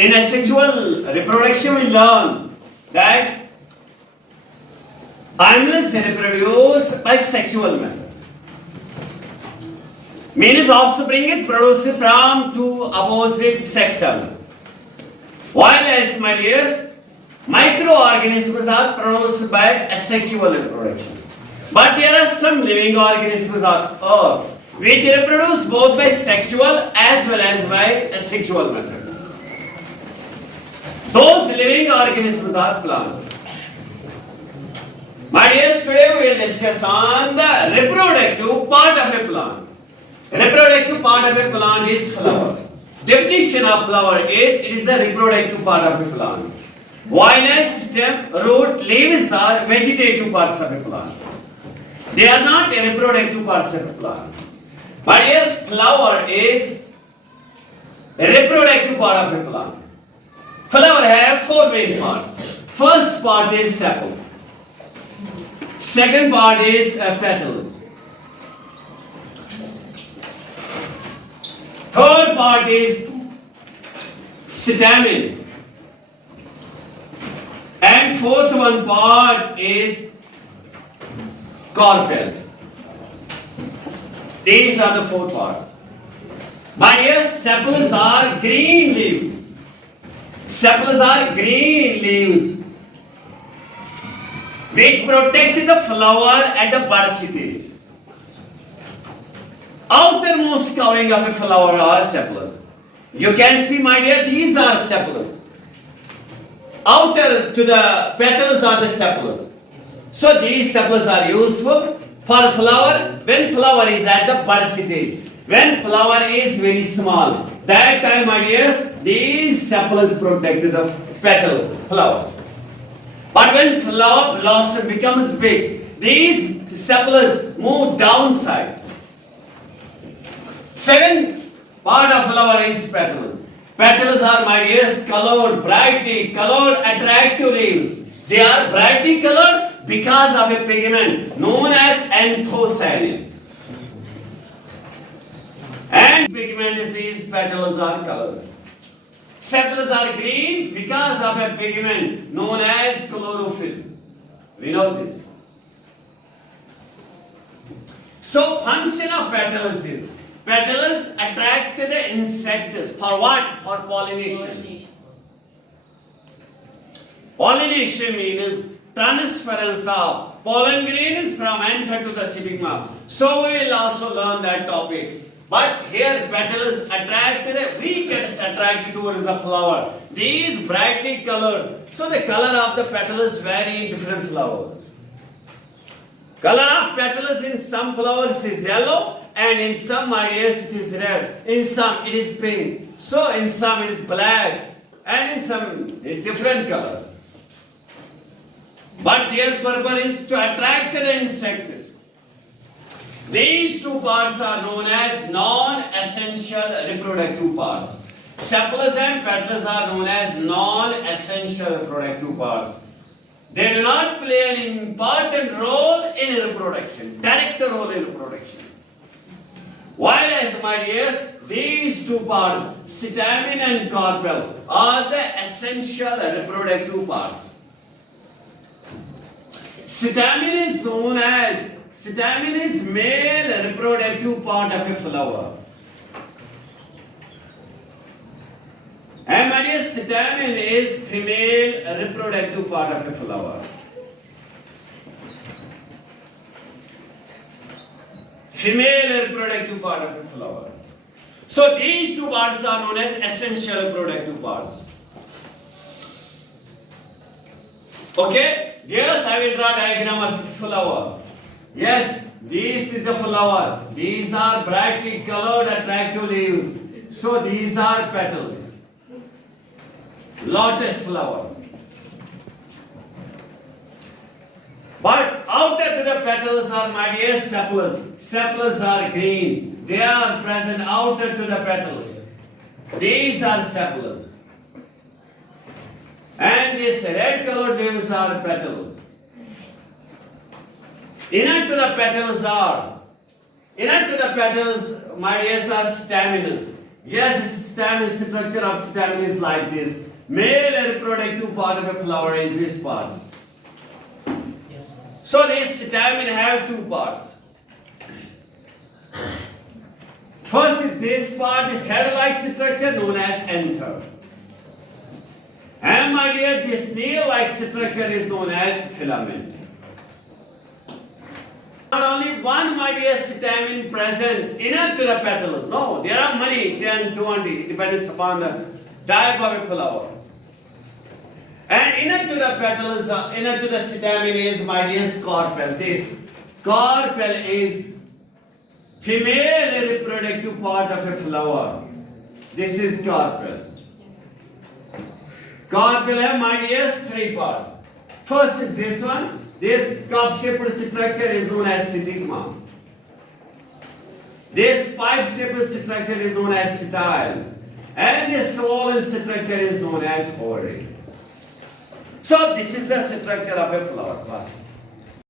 In asexual reproduction, we learn that animals reproduce by sexual method. Means offspring is produced from two opposite sexes. While as my dears, microorganisms are produced by asexual reproduction. But there are some living organisms on earth which reproduce both by sexual as well as by asexual method. Those living organisms are plants. My dears, today we will discuss on the reproductive part of a plant. Reproductive part of a plant is flower. Definition of flower is, it is the reproductive part of a plant. While stem, root, leaves are vegetative parts of a plant. They are not reproductive parts of a plant. But yes, flower is a reproductive part of a plant. Flower have four main parts. First part is sepal. Second part is petals. Third part is stamen. And fourth one part is carpel. These are the four parts. But yes, sepals are green leaves. Sepals are green leaves which protect the flower at the birth stage. Outermost covering of a flower are sepals. You can see, my dear, these are sepals. Outer to the petals are the sepals. So these sepals are useful for flower when flower is at the birth stage. When flower is very small, that time, my dears, these sepals protect the petals, flower. But when flower blossom becomes big, these sepals move downside. Second part of flower is petals. Petals are, my dears, colored, brightly colored, attractive leaves. They are brightly colored because of a pigment known as anthocyanin. And pigment is these petals are colored. Sepals are green because of a pigment known as chlorophyll. We know this. So function of petals is, petals attract the insects for what? For pollination. Pollination means transference of pollen grains from anther to the stigma. So we will also learn that topic. But here petals attract the weakest attract towards the flower. These brightly colored. So the color of the petals vary in different flowers. Color of petals in some flowers is yellow, and in some areas it is red. In some it is pink. So in some it is black, and in some it is different color. But their purpose is to attract the insects. These two parts are known as non-essential reproductive parts. Sepals and petals are known as non-essential reproductive parts. They do not play an important role in reproduction, direct role in reproduction. While as my dears, these two parts, stamen and carpel, are the essential reproductive parts. Stamen is male reproductive part of a flower. And my dear, stamen is female reproductive part of a flower. Female reproductive part of a flower. So these two parts are known as essential reproductive parts. Okay? Yes, I will draw diagram of flower. Yes, this is the flower. These are brightly colored attractive leaves. So these are petals. Lotus flower. But outer to the petals are, my dear, sepals. Sepals are green. They are present outer to the petals. These are sepals. And these red colored leaves are petals. Inner to the petals, my dears, are staminals. Yes, stamen structure of stamen is like this. Male reproductive part of a flower is this part. So this stamen have two parts. First, this part is head-like structure known as anther. And my dear, this nail-like structure is known as filament. Not only one, my dear, stamen present inner to the petals. No, there are many, 10, 20, depends upon the type of a flower. And inner to the petals, inner to the stamen is, my dear, carpel. This carpel is female reproductive part of a flower. This is carpel. Carpel have, my dear, three parts. First, this one. This cup-shaped structure is known as stigma. This pipe-shaped structure is known as style. And this swollen structure is known as ovary. So this is the structure of a flower.